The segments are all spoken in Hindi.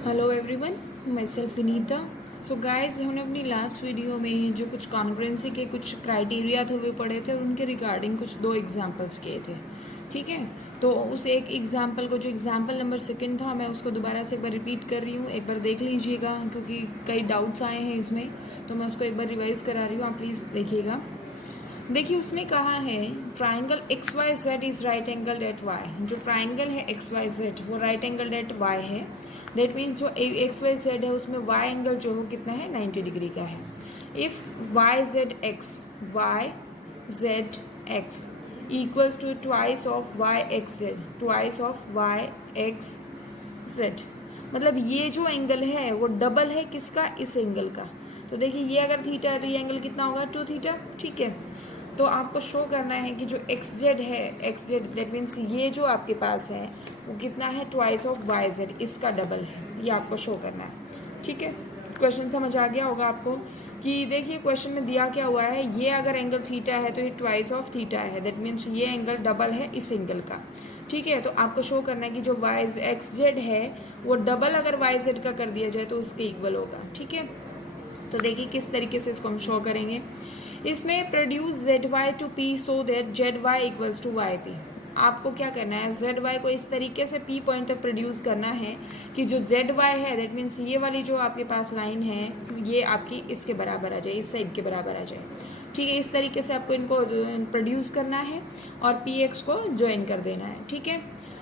Hello everyone, my self Vinita. So guys, हमने अपनी लास्ट वीडियो में जो कुछ कॉन्ग्रुएंसी के कुछ क्राइटेरिया थे वो पढ़े थे और उनके रिगार्डिंग कुछ दो एग्जांपल्स किए थे। ठीक है, तो उस एक एग्जांपल को, जो एग्जांपल नंबर सेकंड था, मैं उसको दोबारा से एक बार रिपीट कर रही हूँ। एक बार देख लीजिएगा क्योंकि कई डाउट्स आए हैं इसमें, तो मैं उसको एक बार रिवाइज करा रही हूँ, आप प्लीज़ देखिएगा। देखिए, उसने कहा है triangle X Y Z is right angle at Y. जो ट्राइंगल है एक्स वाई जेड वो राइट एंगल एट वाई है। दैट मीन्स जो एक्स वाई जेड है उसमें वाई एंगल जो हो कितना है, 90 डिग्री का है। If Y Z X equals to twice of Y X Z, twice of Y X Z, मतलब ये जो एंगल है वो डबल है किसका, इस एंगल का। तो देखिए, ये अगर थीटा है तो ये एंगल कितना होगा, 2 थीटा। ठीक है, तो आपको शो करना है कि जो एक्स जेड है, एक्स जेड दैट मीन्स ये जो आपके पास है वो कितना है, ट्वाइस ऑफ वाई जेड, इसका डबल है, ये आपको शो करना है। ठीक है, क्वेश्चन समझ आ गया होगा आपको कि देखिए क्वेश्चन में दिया क्या हुआ है, ये अगर एंगल थीटा है तो ये ट्वाइस ऑफ थीटा है, दैट मीन्स ये एंगल डबल है इस एंगल का। ठीक है, तो आपको शो करना है कि जो वाई एक्स जेड है वो डबल अगर वाई जेड का कर दिया जाए तो उसके इक्वल होगा। ठीक है, तो देखिए किस तरीके से इसको हम शो करेंगे। इसमें produce Z Y to P so that Z Y equals to Y P. आपको क्या करना है, जेड वाई को इस तरीके से पी पॉइंट तक प्रोड्यूस करना है कि जो जेड वाई है दैट मीन्स ये वाली जो आपके पास लाइन है ये आपकी इसके बराबर आ जाए, इस साइड के बराबर आ जाए। ठीक है, इस तरीके से आपको इनको प्रोड्यूस करना है और पी एक्स को ज्वाइन कर देना है। ठीक है,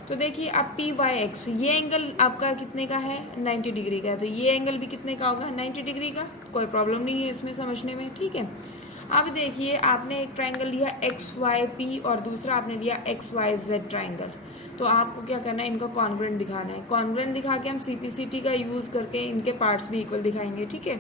तो देखिए अब पी वाई एक्स, ये एंगल आपका कितने का है, 90 डिग्री का है, तो ये एंगल भी कितने का होगा, 90 डिग्री का। कोई प्रॉब्लम नहीं है इसमें समझने में। ठीक है, अब देखिए आपने एक ट्राइंगल लिया एक्स वाई पी और दूसरा आपने लिया एक्स वाई जेड ट्राइंगल। तो आपको क्या करना है, इनका कॉन्ग्रुएंट दिखाना है। कॉन्ग्रुएंट दिखा के हम सीपीसीटी का यूज़ करके इनके पार्ट्स भी इक्वल दिखाएंगे। ठीक है,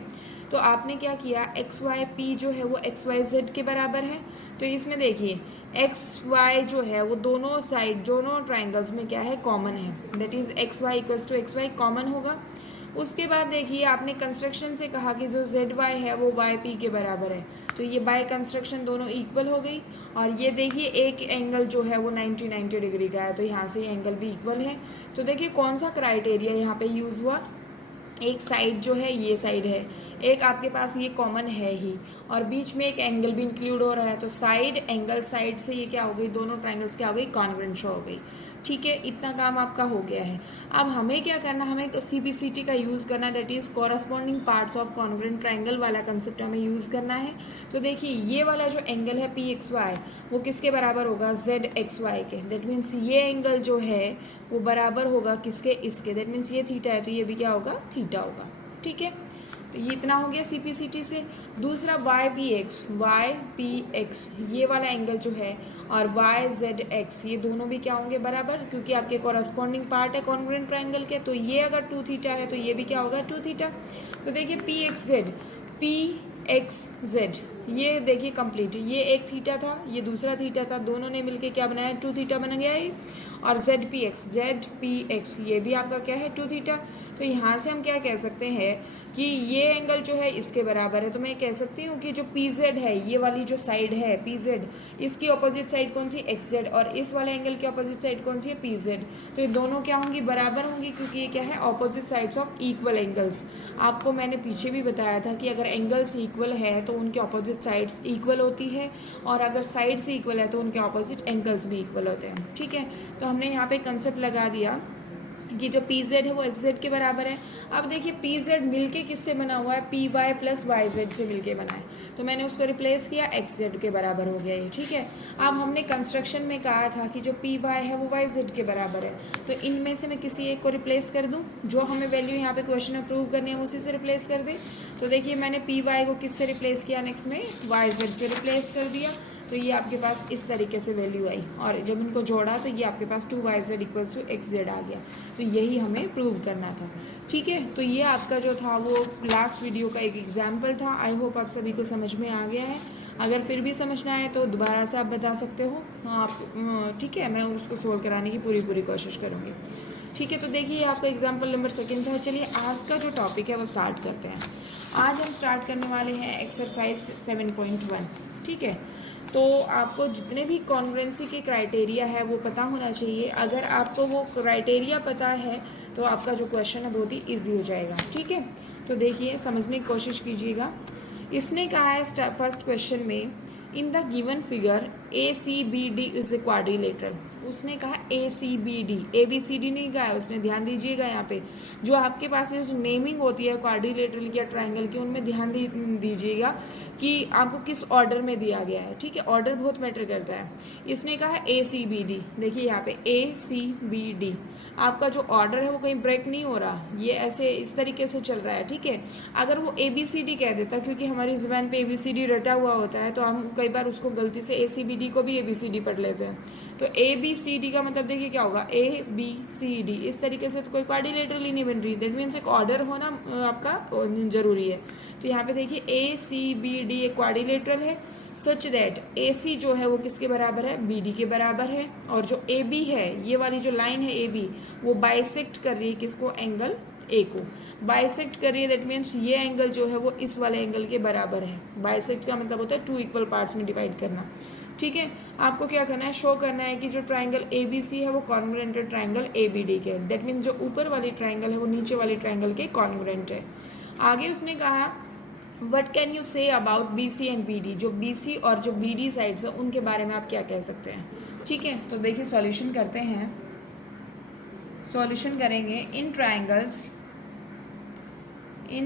तो आपने क्या किया, एक्स वाई पी जो है वो एक्स वाई जेड के बराबर है। तो इसमें देखिए एक्स वाई जो है वो दोनों साइड, दोनों ट्राइंगल्स में क्या है, कॉमन है। That is X Y equals to X Y common होगा। उसके बाद देखिए आपने कंस्ट्रक्शन से कहा कि जो जेड वाई है वो वाई पी के बराबर है, तो ये बाय कंस्ट्रक्शन दोनों इक्वल हो गई। और ये देखिए एक एंगल जो है वो 90 डिग्री का है, तो यहाँ से ये एंगल भी इक्वल है। तो देखिए कौन सा क्राइटेरिया यहाँ पे यूज़ हुआ, एक साइड जो है ये साइड है, एक आपके पास ये कॉमन है ही, और बीच में एक एंगल भी इंक्लूड हो रहा है, तो साइड एंगल साइड से ये क्या हो गई, दोनों ट्राइंगल्स क्या हो गई, कॉन्ग्रुएंट शो हो गई। ठीक है, इतना काम आपका हो गया है। अब हमें क्या करना, हमें सीबीसीटी का यूज़ करना, that is corresponding parts of congruent triangle वाला कंसेप्ट हमें यूज़ करना है। तो देखिए ये वाला जो एंगल है पी एक्स वाई वो किसके बराबर होगा, जेड एक्स वाई के। दैट मीन्स ये एंगल जो है वो बराबर होगा किसके, इसके। दैट मीन्स ये थीटा है तो ये भी क्या होगा, थीटा होगा। ठीक है, तो ये इतना हो गया सीपीसीटी से। दूसरा वाई पी एक्स, ये वाला एंगल जो है, और वाई जेड एक्स, ये दोनों भी क्या होंगे, बराबर, क्योंकि आपके कॉरस्पॉन्डिंग पार्ट है कॉन्ग्रुएंट ट्राइंगल के। तो ये अगर 2 थीटा है तो ये भी क्या होगा, 2 थीटा। तो देखिए पी एक्स जेड, ये देखिए कंप्लीट, ये एक थीटा था, ये दूसरा थीटा था, दोनों ने मिलके क्या बनाया, 2 थीटा बन गया है। और जेड पी एक्स ये भी आपका क्या है, 2 थीटा। तो यहाँ से हम क्या कह सकते हैं कि ये एंगल जो है इसके बराबर है। तो मैं कह सकती हूँ कि जो पी जेड है, ये वाली जो साइड है पी जेड, इसकी ऑपोजिट साइड कौन सी, एक्स जेड, और इस वाले एंगल की ऑपोजिट साइड कौन सी है, पी जेड। तो ये दोनों क्या होंगी, बराबर होंगी, क्योंकि ये क्या है, opposite sides of equal angles. आपको मैंने पीछे भी बताया था कि अगर एंगल्स इक्वल है तो उनके ऑपोजिट साइड्स इक्वल होती है, और अगर साइड से इक्वल है तो उनके ऑपोजिट एंगल्स भी इक्वल होते हैं। ठीक है, तो हमने यहाँ पे कंसेप्ट लगा दिया कि जो पी जेड है वो एक्स जेड के बराबर है। अब देखिए पी जेड मिलके किससे बना हुआ है, P Y plus Y Z से मिलके बना है, तो मैंने उसको रिप्लेस किया, एक्स जेड के बराबर हो गया ये। ठीक है, अब हमने कंस्ट्रक्शन में कहा था कि जो पी वाई है वो वाई जेड के बराबर है, तो इनमें से मैं किसी एक को रिप्लेस कर दूं, जो हमें वैल्यू यहाँ पे क्वेश्चन में प्रूव करनी है उसी से रिप्लेस कर दें। तो देखिए मैंने पी वाई को किससे रिप्लेस किया, नेक्स्ट में वाई जेड से रिप्लेस कर दिया, तो ये आपके पास इस तरीके से वैल्यू आई, और जब इनको जोड़ा तो ये आपके पास 2yz equals to X Z आ गया। तो यही हमें प्रूव करना था। ठीक है, तो ये आपका जो था वो लास्ट वीडियो का एक एग्जाम्पल था। आई होप आप सभी को समझ में आ गया है। अगर फिर भी समझना है तो दोबारा से आप बता सकते हो आप। ठीक है, मैं उसको सोल्व कराने की पूरी कोशिश करूँगी। ठीक है, तो देखिए आपका एग्जाम्पल नंबर 2 था। चलिए आज का जो टॉपिक है वो स्टार्ट करते हैं। आज हम स्टार्ट करने वाले हैं एक्सरसाइज 7.1। ठीक है, तो आपको जितने भी कॉन्ग्रुएंसी के क्राइटेरिया है वो पता होना चाहिए। अगर आपको वो क्राइटेरिया पता है तो आपका जो क्वेश्चन है बहुत ही ईजी हो जाएगा। ठीक है, तो देखिए समझने की कोशिश कीजिएगा। इसने कहा है फर्स्ट क्वेश्चन में, in the given figure A C B D is a quadrilateral. उसने कहा A C B D, A B C D नहीं कहा है उसने, ध्यान दीजिएगा। यहाँ पे जो आपके पास जो नेमिंग होती है क्वाड्रिलेटरल या ट्राइंगल की, उनमें ध्यान दीजिएगा कि आपको किस ऑर्डर में दिया गया है। ठीक है, ऑर्डर बहुत मैटर करता है। इसने कहा ए सी बी डी, देखिए यहाँ पे ए सी बी डी, आपका जो ऑर्डर है वो कहीं ब्रेक नहीं हो रहा, ये ऐसे इस तरीके से चल रहा है। ठीक है, अगर वो ए बी सी डी कह देता, क्योंकि हमारी जुबान पे ए बी सी डी रटा हुआ होता है, तो हम कई बार उसको गलती से ए सी बी डी को भी ए बी सी डी पढ़ लेते हैं। तो ए बी सी डी का मतलब देखिए क्या होगा, ए बी सी डी, इस तरीके से तो कोई क्वाड्रिलेटरल ही नहीं बन रही। दैट मीन्स एक ऑर्डर होना आपका जरूरी है। तो यहाँ पे देखिए ए सी बी डी एक क्वाड्रिलेटरल है, सच दैट ए सी जो है वो किसके बराबर है, बी डी के बराबर है, और जो ए बी है, ये वाली जो लाइन है ए बी, वो बाइसेक्ट कर रही है किसको, एंगल ए को बाइसेक्ट कर रही है। दैट मीन्स ये एंगल जो है वो इस वाले एंगल के बराबर है। बाइसेक्ट का मतलब होता है टू इक्वल पार्ट्स में डिवाइड करना। ठीक है, आपको क्या करना है, शो करना है कि जो ट्राइंगल ए बी सी है वो कॉन्ग्रुएंट है ट्राइंगल ए बी डी के। दैट मीन्स जो ऊपर वाली ट्राइंगल है वो नीचे वाली ट्राइंगल के कॉन्ग्रुएंट है। आगे उसने कहा, what can you say about B C and B D, जो बी सी और जो बी डी साइड्स है उनके बारे में आप क्या कह सकते हैं। ठीक है, तो देखिए सॉल्यूशन करते हैं। सॉल्यूशन करेंगे इन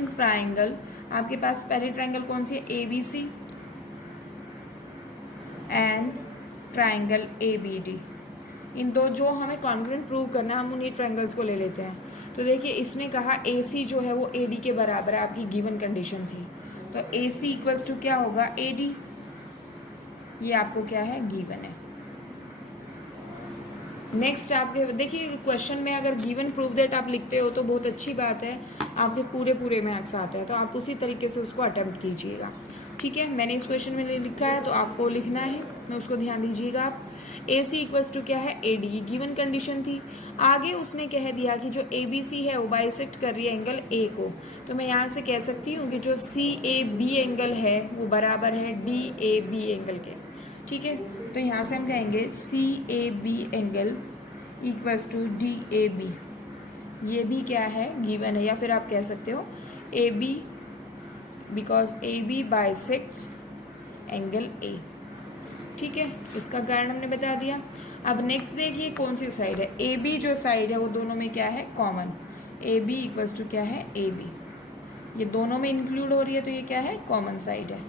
ट्राइंगल आपके पास पहले ट्राइंगल कौन सी है, A B C and triangle A B D. इन दो जो हमें कॉन्ग्रुएंट प्रूव करना है, हम उन्हीं ट्राइंगल्स को ले लेते हैं। तो देखिए इसने कहा ए सी जो है वो ए डी के बराबर है, आपकी गिवन कंडीशन थी। तो ए सी इक्वल्स टू क्या होगा, ए डी, ये आपको क्या है, गिवन है। नेक्स्ट आपके देखिए क्वेश्चन में अगर गिवन प्रूव दैट आप लिखते हो तो बहुत अच्छी बात है, आपके पूरे मार्क्स आते हैं। तो आप उसी तरीके से उसको अटेम्प्ट कीजिएगा। ठीक है, मैंने इस क्वेश्चन में लिखा है तो आपको लिखना है, तो उसको ध्यान दीजिएगा आप। ए सी इक्वल्स टू क्या है, ए डी, गिवन कंडीशन थी। आगे उसने कह दिया कि जो ए बी सी है वो बाइसेक्ट कर रही है एंगल ए को। तो मैं यहाँ से कह सकती हूँ कि जो सी ए बी एंगल है वो बराबर है डी ए बी एंगल के। ठीक है, तो यहाँ से हम कहेंगे C A B angle equals to D A B, ये भी क्या है, गिवन है। या फिर आप कह सकते हो A B, because A B bisects angle A. ठीक है, इसका कारण हमने बता दिया। अब नेक्स्ट देखिए कौन सी साइड है, ए बी जो साइड है वो दोनों में क्या है, common. A B equals to क्या है, ए बी, ये दोनों में इंक्लूड हो रही है, तो ये क्या है, कॉमन साइड है।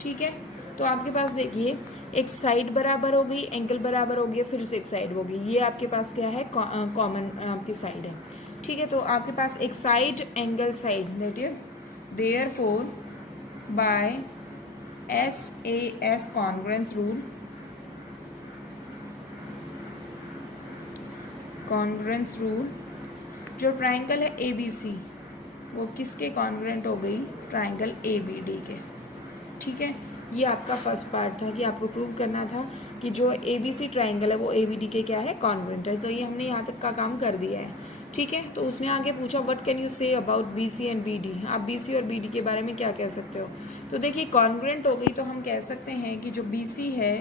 ठीक है, तो आपके पास देखिए एक साइड बराबर हो गई, एंगल बराबर हो गया, फिर से एक साइड हो गई, ये आपके पास क्या है, कॉमन आपकी साइड है। ठीक है, तो आपके पास एक side angle side, that is therefore by SAS congruence rule, जो ट्राइंगल है ए बी सी वो किसके कॉन्ग्रुएंट हो गई, ट्राइंगल ए बी डी के। ठीक है, ये आपका फर्स्ट पार्ट था कि आपको प्रूव करना था कि जो ए बी सी ट्राइंगल है वो ए बी डी के क्या है, कॉन्ग्रुएंट है। तो ये हमने यहाँ तक का काम कर दिया है। ठीक है, तो उसने आगे पूछा what can you say about B C and B D, आप बी सी और बी डी के बारे में क्या कह सकते हो। तो देखिए कॉन्ग्रुएंट हो गई तो हम कह सकते हैं कि जो बी सी है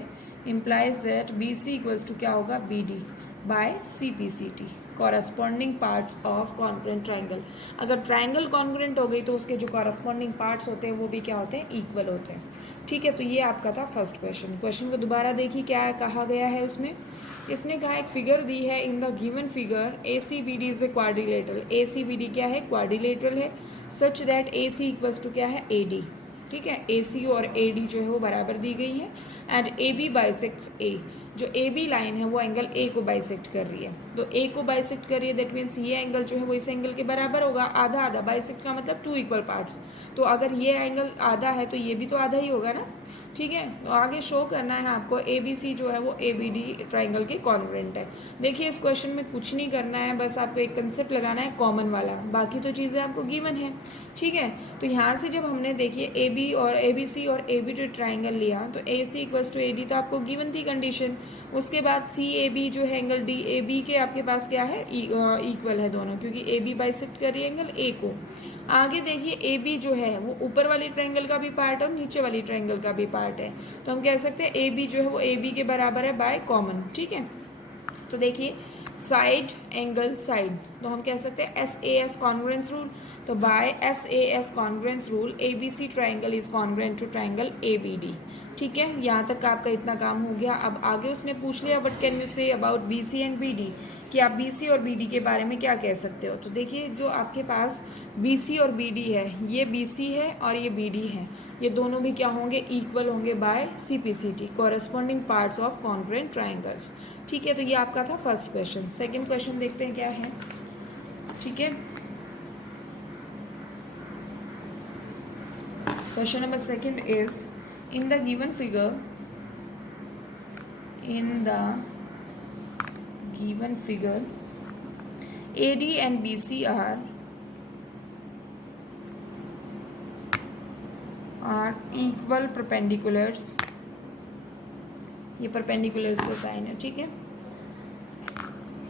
implies that B C equals to क्या होगा, B D by C P C T, corresponding parts of congruent triangle. अगर ट्राइंगल कॉन्ग्रुएंट हो गई तो उसके जो कॉरस्पॉन्डिंग पार्ट्स होते हैं वो भी क्या होते हैं, इक्वल होते हैं। ठीक है, तो ये आपका था फर्स्ट क्वेश्चन को दोबारा देखिए क्या कहा गया है उसमें। इसने कहा एक फिगर दी है, in the given figure A C B D is a quadrilateral. A C B D क्या है, क्वाड्रिलेटरल है, such that A C equals to क्या है, ए डी। ठीक है, ए सी और ए डी जो है वो बराबर दी गई है, एंड ए बी बाइसेक्ट्स ए, जो ए बी लाइन है वो एंगल ए को बाइसेक्ट कर रही है। तो ए को बाइसेक्ट कर रही है, दैट मीन्स ये एंगल जो है वो इस एंगल के बराबर होगा, आधा आधा। बाइसेक्ट का मतलब टू इक्वल पार्ट्स, तो अगर ये एंगल आधा है तो ये भी तो आधा ही होगा ना। ठीक है, तो आगे शो करना है आपको ए बी सी जो है वो ए बी डी ट्राइंगल के कॉन्ग्रुएंट है। देखिए इस क्वेश्चन में कुछ नहीं करना है, बस आपको एक कंसेप्ट लगाना है कॉमन वाला, बाकी तो चीज़ें आपको गिवन है। ठीक है, तो यहाँ से जब हमने देखिए ए बी और ए बी सी और ए बी डी ट्राइंगल लिया तो ए C equals to A D, तो आपको गिवन थी कंडीशन। उसके बाद सी ए बी जो है एंगल डी ए बी के आपके पास क्या है, इक्वल है दोनों, क्योंकि ए बी बाइसेक्ट कर रही है एंगल ए को। आगे देखिए ए बी जो है वो ऊपर वाली ट्राइंगल का भी पार्ट है और नीचे वाली ट्राइंगल का भी पार्ट है, तो हम कह सकते हैं ए बी जो है वो ए बी के बराबर है बाय कॉमन। ठीक है, तो देखिए साइड एंगल साइड, तो हम कह सकते हैं S A S congruence rule, तो by S A S congruence rule A B C triangle is congruent to triangle A B D. ठीक है, यहाँ तक आपका इतना काम हो गया। अब आगे उसने पूछ लिया what can you say about B C and B D, कि आप बी सी और बी डी के बारे में क्या कह सकते हो। तो देखिए जो आपके पास बी सी और बी डी है, ये बी सी है और ये बी डी है, ये दोनों भी क्या होंगे, इक्वल होंगे by C P C T, corresponding parts of congruent triangles. ठीक है, तो ये आपका था फर्स्ट क्वेश्चन। सेकंड क्वेश्चन देखते हैं क्या है। ठीक है, question number second is in the given figure, AD and BC are equal perpendiculars, ये परपेंडिकुलर्स का साइन है। ठीक है,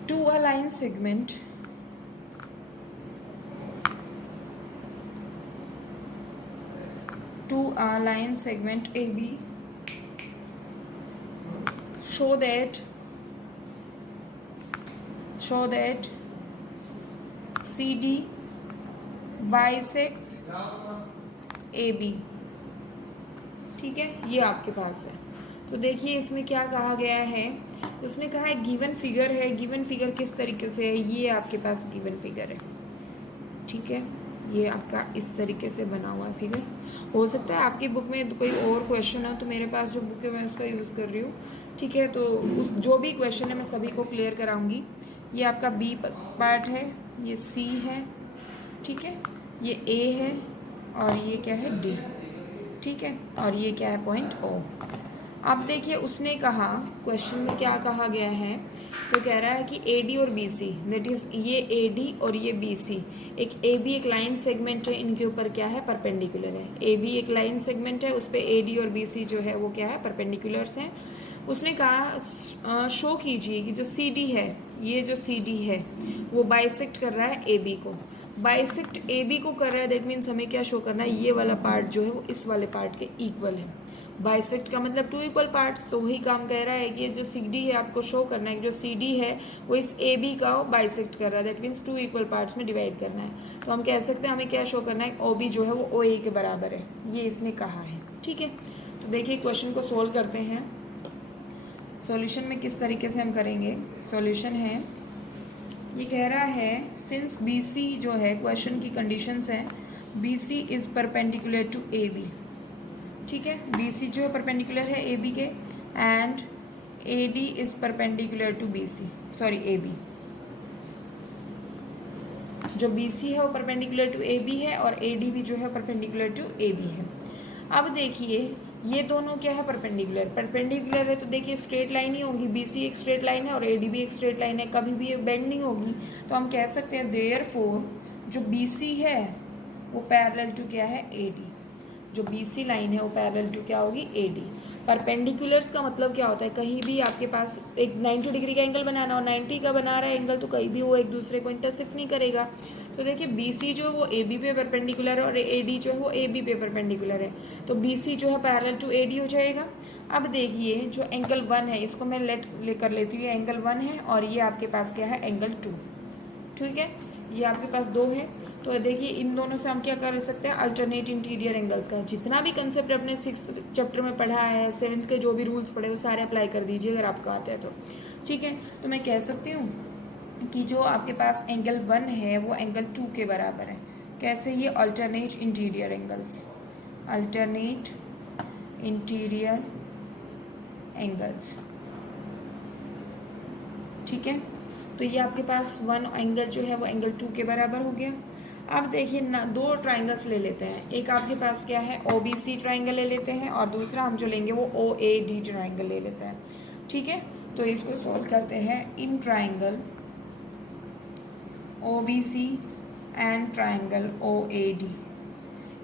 to a line segment AB, show that CD bisects AB। ठीक है, ये आपके पास है। तो देखिए इसमें क्या कहा गया है, उसने कहा है गिवन फिगर है। गिवन फिगर किस तरीके से है, ये आपके पास गिवन फिगर है। ठीक है, ये आपका इस तरीके से बना हुआ फिगर। हो सकता है आपकी बुक में कोई और क्वेश्चन हो, तो मेरे पास जो बुक है मैं उसका यूज़ कर रही हूँ। ठीक है, तो उस जो भी क्वेश्चन है मैं सभी को क्लियर कराऊंगी। ये आपका बी पार्ट है, ये सी है, ठीक है, ये ए है और ये क्या है डी। ठीक है, और ये क्या है पॉइंट ओ। अब देखिए उसने कहा क्वेश्चन में क्या कहा गया है, तो कह रहा है कि ए डी और बी सी, दैट इज ये ए डी और ये बी सी, एक ए बी एक लाइन सेगमेंट है, इनके ऊपर क्या है परपेंडिकुलर है। ए बी एक लाइन सेगमेंट है, उस पर ए डी और बी सी जो है वो क्या है परपेंडिकुलर्स हैं। उसने कहा शो कीजिए कि जो सी डी है, ये जो सी डी है वो बाइसेक्ट कर रहा है ए बी को। बाइसेक्ट ए बी को कर रहा है, दैट मीन्स हमें क्या शो करना है, ये वाला पार्ट जो है वो इस वाले पार्ट के इक्वल है। बाइसेक्ट का मतलब टू इक्वल पार्ट्स, तो वही काम कह रहा है कि ये जो सी डी है आपको शो करना है कि जो सी डी है वो इस ए बी का बाइसेक्ट कर रहा है, that means two equal parts में डिवाइड करना है। तो हम कह सकते हैं हमें क्या शो करना है, ओ बी जो है वो ओ ए के बराबर है, ये इसने कहा है। ठीक है, तो देखिए क्वेश्चन को सोल्व करते हैं। सॉल्यूशन में किस तरीके से हम करेंगे, सॉल्यूशन है, ये कह रहा है सिंस बी सी जो है, क्वेश्चन की कंडीशंस हैं, B C is perpendicular to A B. ठीक है, बी सी जो है परपेंडिकुलर है ए बी के, and A D is perpendicular to B C, sorry A B. जो बी सी है वो परपेंडिकुलर टू ए बी है और ए डी भी जो है परपेंडिकुलर टू ए बी है। अब देखिए ये दोनों क्या है परपेंडिकुलर है, तो देखिए स्ट्रेट लाइन ही होगी, बी सी एक स्ट्रेट लाइन है और ए डी भी एक स्ट्रेट लाइन है, कभी भी ये बेंड नहीं होगी। तो हम कह सकते हैं देयरफॉर जो बी सी है वो पैरेलल टू क्या है ए डी, जो बी सी लाइन है वो पैरेलल टू क्या होगी ए डी। परपेंडिकुलर्स का मतलब क्या होता है, कहीं भी आपके पास एक 90 डिग्री का एंगल बनाना और 90 का बना रहा है एंगल, तो कहीं भी वो एक दूसरे को इंटरसेक्ट नहीं करेगा। तो देखिए बी सी जो है वो ए बी पे परपेंडिकुलर है और ए डी जो है वो ए बी पे परपेंडिकुलर है, तो बी सी जो है पैरेलल टू ए डी हो जाएगा। अब देखिए जो एंगल 1 है इसको मैं लेकर लेती हूँ, एंगल 1 है और ये आपके पास क्या है एंगल 2। ठीक है, ये आपके पास 2 है, तो देखिए इन दोनों से हम क्या कर सकते हैं, अल्टरनेट इंटीरियर एंगल्स का जितना भी कंसेप्ट अपने 6th चैप्टर में पढ़ा है, 7th के जो भी रूल्स पढ़े वो सारे अप्लाई कर दीजिए अगर आपको आते हैं तो। ठीक है, तो मैं कह सकती हूँ कि जो आपके पास एंगल 1 है वो एंगल 2 के बराबर है। कैसे, ये alternate interior angles, alternate interior angles. ठीक है, तो ये आपके पास 1 एंगल जो है वो एंगल 2 के बराबर हो गया। अब देखिए ना 2 ट्राइंगल्स ले लेते हैं, एक आपके पास क्या है ओ बी सी ट्राइंगल ले लेते हैं और दूसरा हम जो लेंगे वो ओ ए डी ट्राइंगल ले लेते हैं। ठीक है, तो इसको सॉल्व करते हैं। In triangle O B C and triangle O A D,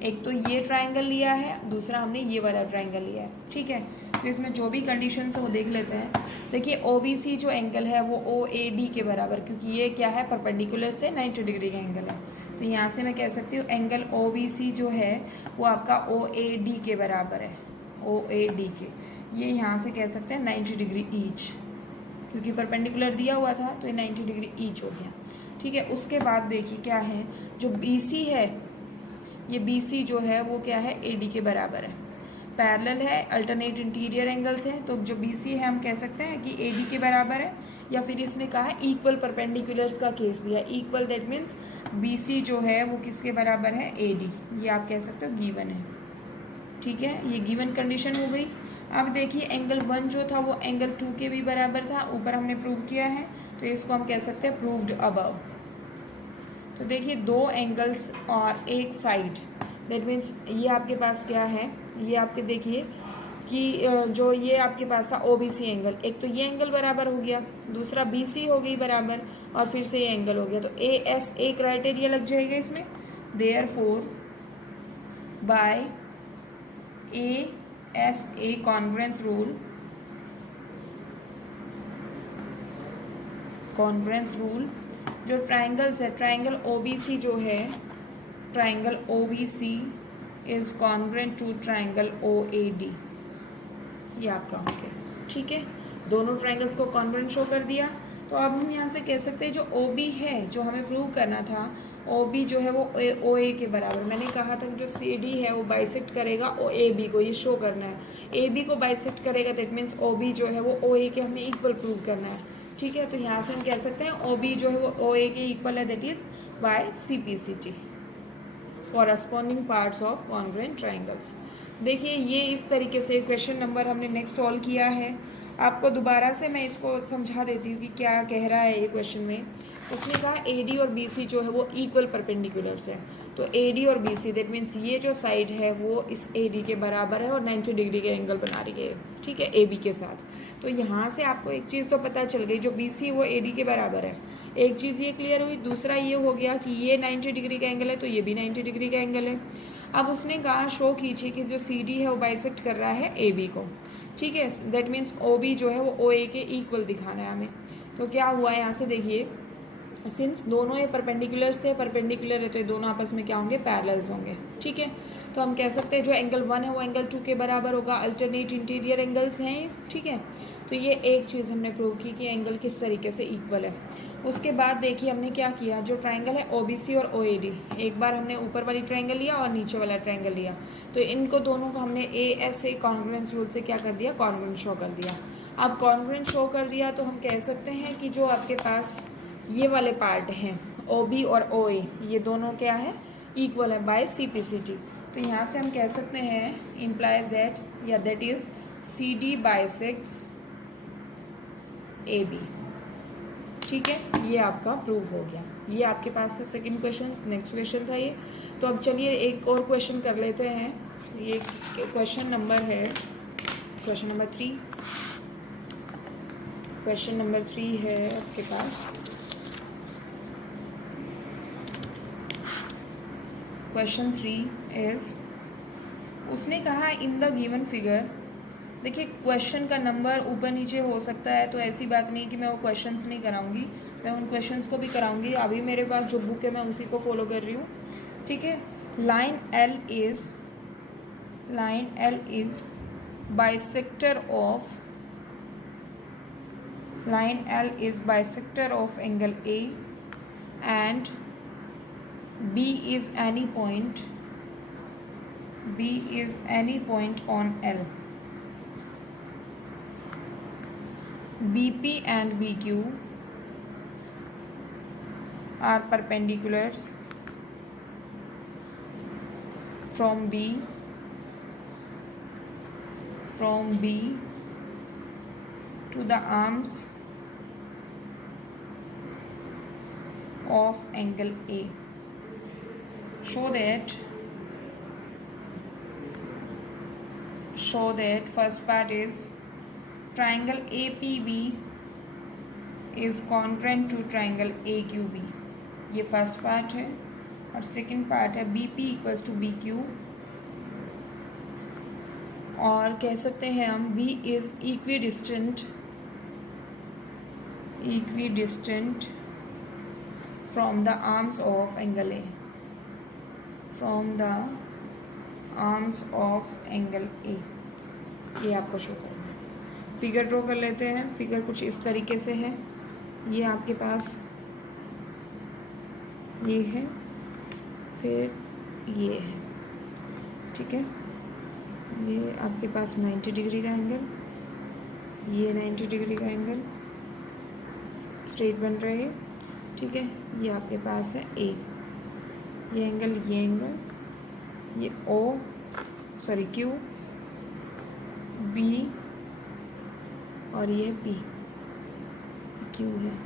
एक तो ये ट्राइंगल लिया है, दूसरा हमने ये वाला ट्राइंगल लिया है। ठीक है, तो इसमें जो भी कंडीशंस है वो देख लेते हैं। देखिए ओ बी सी जो एंगल है वो ओ ए डी के बराबर, क्योंकि ये क्या है परपेंडिकुलर से 90 डिग्री का एंगल है, तो यहाँ से मैं कह सकती हूँ एंगल ओ बी सी जो है वो आपका ओ ए डी के बराबर है। OAD के, ये यहाँ से कह सकते हैं 90 डिग्री ईच, क्योंकि परपेंडिकुलर दिया हुआ था तो ये 90 डिग्री ईच हो गया। ठीक है, उसके बाद देखिए क्या है, जो BC है, ये BC जो है वो क्या है, AD के बराबर है, पैरेलल है, अल्टरनेट इंटीरियर एंगल्स है, तो जो BC है हम कह सकते हैं कि AD के बराबर है, या फिर इसने कहा है इक्वल परपेंडिकुलर्स का केस दिया, इक्वल दैट मीन्स BC जो है वो किसके बराबर है, AD, ये आप कह सकते हो गिवन है। ठीक है, ये गिवन कंडीशन हो गई। अब देखिए एंगल 1 जो था वो एंगल 2 के भी बराबर था, ऊपर हमने प्रूव किया है, तो इसको हम कह सकते हैं प्रूव्ड अबव। तो देखिए दो एंगल्स और एक साइड, दैट मीन्स ये आपके पास क्या है, ये आपके देखिए कि जो ये आपके पास था OBC एंगल, एक तो ये एंगल बराबर हो गया, दूसरा BC हो गई बराबर, और फिर से ये एंगल हो गया, तो ASA क्राइटेरिया लग जाएगा इसमें। Therefore by ASA congruence rule जो ट्राइंगल्स है, ट्राइंगल OBC जो है, triangle OBC is congruent to triangle OAD, ये आपका हो गया। ठीक है, दोनों ट्राइंगल्स को कॉन्ग्रुएंट शो कर दिया। तो अब हम यहाँ से कह सकते हैं जो OB है, जो हमें प्रूव करना था, OB जो है वो OA के बराबर, मैंने कहा था कि जो CD है वो बाइसेक्ट करेगा AB को, ये शो करना है, AB को बाइसेक्ट करेगा, दैट मीन्स OB जो है वो OA के हमें इक्वल प्रूव करना है। ठीक है, तो यहाँ से हम कह सकते हैं OB जो है वो OA के इक्वल है, that is by CPCT, corresponding parts of congruent triangles. देखिए ये इस तरीके से क्वेश्चन नंबर हमने नेक्स्ट सॉल्व किया है। आपको दोबारा से मैं इसको समझा देती हूँ कि क्या कह रहा है ये क्वेश्चन में। उसने कहा AD और BC जो है वो इक्वल परपेंडिकुलर्स है, तो AD और BC दैट मीन्स ये जो साइड है वो इस AD के बराबर है और 90 डिग्री के एंगल बना रही है। ठीक है, AB के साथ। तो यहाँ से आपको एक चीज़ तो पता चल गई, जो BC वो AD के बराबर है, एक चीज़ ये क्लियर हुई। दूसरा ये हो गया कि ये 90 डिग्री का एंगल है, तो ये भी 90 डिग्री का एंगल है। अब उसने कहा शो कीजिए कि जो CD है वो बाइसेक्ट कर रहा है AB को। ठीक है, दैट मीन्स OB जो है वो OA के इक्वल दिखाना है हमें। तो क्या हुआ है यहाँ से देखिए, सिंस दोनों ये परपेंडिकुलर्स थे, परपेंडिकुलर रहते हैं, दोनों आपस में क्या होंगे, पैरेलल्स होंगे। ठीक है, तो हम कह सकते हैं जो एंगल 1 है वो एंगल 2 के बराबर होगा, अल्टरनेट इंटीरियर एंगल्स हैं। ठीक है, तो ये एक चीज़ हमने प्रूव की कि एंगल किस तरीके से इक्वल है। उसके बाद देखिए हमने क्या किया, जो ट्राइंगल है OBC और OAD, एक बार हमने ऊपर वाली ट्राइंगल लिया और नीचे वाला ट्राइंगल लिया, तो इनको दोनों को हमने ASA कॉन्ग्रुएंस रूल से क्या कर दिया, कॉन्ग्रुएंट शो कर दिया। अब कॉन्ग्रुएंट शो कर दिया तो हम कह सकते हैं कि जो आपके पास ये वाले पार्ट हैं OB और OA, ये दोनों क्या है, इक्वल है बाय CPCT। तो यहाँ से हम कह सकते हैं इम्प्लाई दैट, या that is CD bisects AB। ठीक है, ये आपका प्रूव हो गया। ये आपके पास था सेकंड क्वेश्चन, नेक्स्ट क्वेश्चन था ये। तो अब चलिए एक और क्वेश्चन कर लेते हैं। ये क्वेश्चन नंबर है, क्वेश्चन नंबर 3। क्वेश्चन नंबर 3 है आपके पास। क्वेश्चन 3 इज, उसने कहा इन द गिवन फिगर, देखिए क्वेश्चन का नंबर ऊपर नीचे हो सकता है, तो ऐसी बात नहीं कि मैं वो क्वेश्चंस नहीं कराऊंगी, मैं उन क्वेश्चंस को भी कराऊंगी। अभी मेरे पास जो बुक है मैं उसी को फॉलो कर रही हूँ। ठीक है, line L is bisector of angle A and B is any point on L. BP and BQ are perpendiculars from B to the arms of angle A. Show that first part is triangle APB is congruent to triangle AQB, ये फर्स्ट पार्ट है। और सेकंड पार्ट है BP इक्वल्स टू BQ, और कह सकते हैं हम B is equidistant from the arms of angle A, from the arms of angle A। ये आपको शो करना है। फिगर ड्रॉ कर लेते हैं। फिगर कुछ इस तरीके से है। ये आपके पास ये है, फिर ये है, ठीक है। ये आपके पास 90 डिग्री का एंगल, ये 90 डिग्री का एंगल स्ट्रेट बन रहा है, ठीक है। ये आपके पास है ए, ये एंगल, ये ओ सॉरी क्यू, बी और ये पी, क्यू है,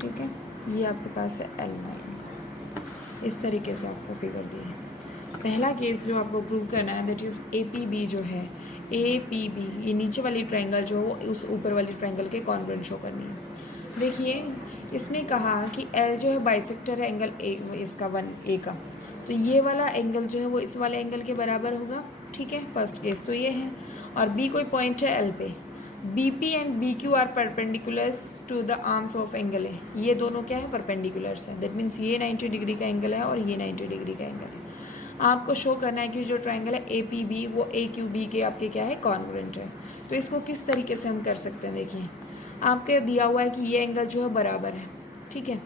ठीक है। ये आपके पास है एल वाला। इस तरीके से आपको फिगर दी है। पहला केस जो आपको प्रूव करना है that is A P B जो है, ए पी बी, ये नीचे वाली ट्रायंगल जो हो उस ऊपर वाली ट्रायंगल के कॉन्ग्रुएंट शो करनी है। देखिए इसने कहा कि एल जो है बाइसेक्टर है एंगल ए, इसका 1 ए का, तो ये वाला एंगल जो है वो इस वाले एंगल के बराबर होगा, ठीक है। फर्स्ट केस तो ये है। और बी कोई पॉइंट है एल पे, B P and B Q are perpendiculars to the arms of angle है। ये दोनों क्या है, परपेंडिकुलर्स है। दैट मीन्स ये 90 डिग्री का एंगल है और ये 90 डिग्री का एंगल है। आपको शो करना है कि जो ट्रायंगल है ए पी बी वो ए क्यू बी के आपके क्या है, कॉन्ग्रुएंट है। तो इसको किस तरीके से हम कर सकते हैं, देखिए आपके दिया हुआ है कि ये एंगल जो है बराबर है, ठीक है।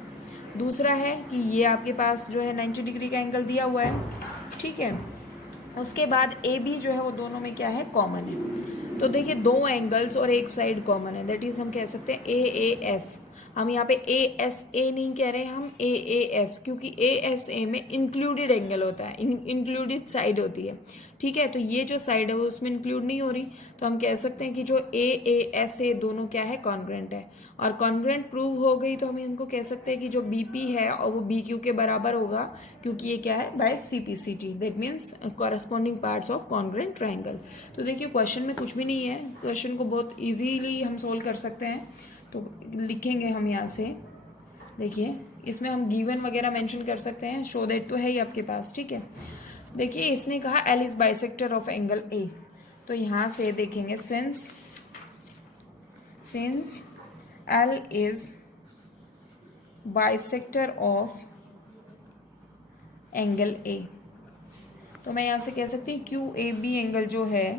दूसरा है कि ये आपके पास जो है 90 डिग्री का एंगल दिया हुआ है, ठीक है। उसके बाद ए बी जो है वो दोनों में क्या है, कॉमन है। तो देखिए दो एंगल्स और एक साइड कॉमन है, दैट इज हम कह सकते हैं ए ए एस। हम यहाँ पे ए एस ए नहीं कह रहे, हम ए ए एस, क्योंकि ए एस ए में इंक्लूडेड एंगल होता है, इंक्लूडेड साइड होती है, ठीक है। तो ये जो साइड है वो उसमें इंक्लूड नहीं हो रही, तो हम कह सकते हैं कि जो ए ए एस ए दोनों क्या है, कॉन्ग्रुएंट है। और कॉन्ग्रुएंट प्रूव हो गई तो हम इनको कह सकते हैं कि जो बी पी है और वो बी क्यू के बराबर होगा, क्योंकि ये क्या है, by C P C T, that means corresponding parts of congruent triangle. तो देखिए क्वेश्चन में कुछ भी नहीं है, क्वेश्चन को बहुत ईजीली हम सोल्व कर सकते हैं। तो लिखेंगे हम यहाँ से, देखिए इसमें हम गिवन वगैरह मेंशन कर सकते हैं, शो दैट तो है ही आपके पास, ठीक है। देखिए इसने कहा L is bisector of angle ए, तो यहाँ से देखेंगे since L is bisector of angle ए, तो मैं यहाँ से कह सकती हूँ क्यू ए बी एंगल जो है,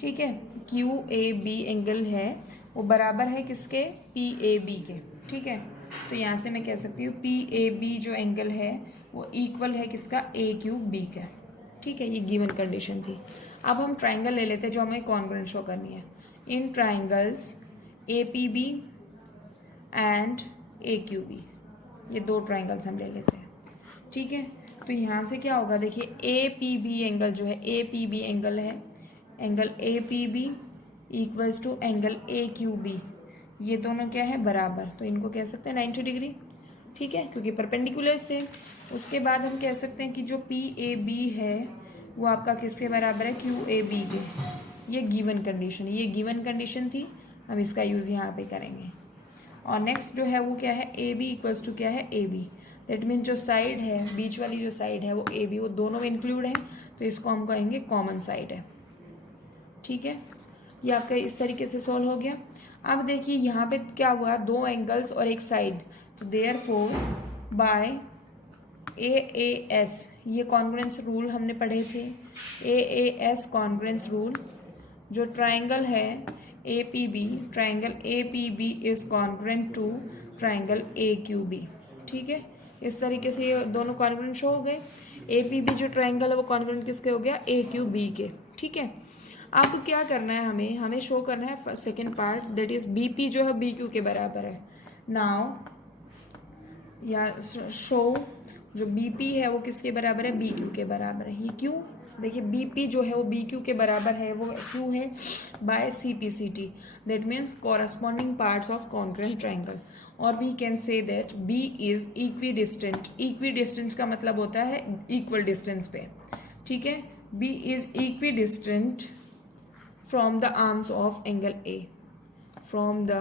ठीक है, क्यू ए बी एंगल है वो बराबर है किसके, पी ए बी के, ठीक है। तो यहाँ से मैं कह सकती हूँ पी ए बी जो एंगल है वो इक्वल है किसका, ए क्यू बी का, ठीक है। ये गिवन कंडीशन थी। अब हम ट्राइंगल ले लेते हैं जो हमें कॉन्ग्रुएंट शो करनी है। In triangles A P B and A Q B, ये दो ट्राइंगल्स हम ले लेते हैं, ठीक है। तो यहाँ से क्या होगा, देखिए ए पी बी एंगल जो है, ए पी बी एंगल है, angle A P B equals to angle A Q B, ये दोनों क्या है, बराबर। तो इनको कह सकते हैं 90 डिग्री, ठीक है, क्योंकि परपेंडिकुलर्स थे। उसके बाद हम कह सकते हैं कि जो पी ए बी है वो आपका किसके बराबर है, क्यू ए बी के। ये गिवन कंडीशन, ये गिवन कंडीशन थी, हम इसका यूज़ यहाँ पे करेंगे। और नेक्स्ट जो है वो क्या है, ए बी इक्वल्स टू क्या है, ए बी, दैट मीन्स जो साइड है, बीच वाली जो साइड है वो ए बी, वो दोनों में इंक्लूड है, तो इसको हम कहेंगे कॉमन साइड है, ठीक है। ये आपका इस तरीके से सॉल्व हो गया। अब देखिए यहाँ पे क्या हुआ, दो एंगल्स और एक साइड, तो therefore by A A S, ये कॉन्ग्रुएंस रूल हमने पढ़े थे, A A S congruence rule, जो ट्राइंगल है A P B, triangle A P B is congruent to triangle A Q B, ठीक है। इस तरीके से ये दोनों कॉन्ग्रुएंट शो हो गए। ए पी बी जो ट्राइंगल है वो कॉन्ग्रुएंट किसके हो गया, ए क्यू बी के, ठीक है। आपको क्या करना है, हमें शो करना है second part, that is B P जो है बी क्यू के बराबर है। नाउ या शो जो बी पी है वो किसके बराबर है, बी क्यू के बराबर है। ये क्यों, देखिए बी पी जो है वो बी क्यू के बराबर है, वो क्यों है, by C P C T, that means corresponding parts of congruent triangle. और we can say that B is equidistant, equidistance का मतलब होता है इक्वल डिस्टेंस पे, ठीक है। B is equidistant from the arms of angle A, from the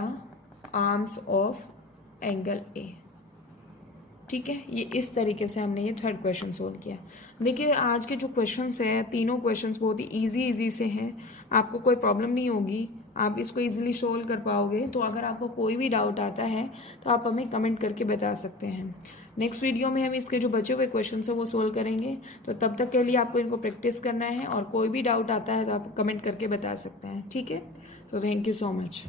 arms of angle A, ठीक है। ये इस तरीके से हमने ये थर्ड क्वेश्चन सोल्व किया। देखिए आज के जो क्वेश्चंस हैं, तीनों क्वेश्चंस बहुत ही इजी से हैं, आपको कोई प्रॉब्लम नहीं होगी। आप इसको इजीली सोल्व कर पाओगे। तो अगर आपको कोई भी डाउट आता है तो आप हमें कमेंट करके बता सकते हैं। नेक्स्ट वीडियो में हम इसके जो बचे हुए क्वेश्चन है वो सोल्व करेंगे। तो तब तक के लिए आपको इनको प्रैक्टिस करना है, और कोई भी डाउट आता है तो आप कमेंट करके बता सकते हैं। ठीक है, so thank you so much.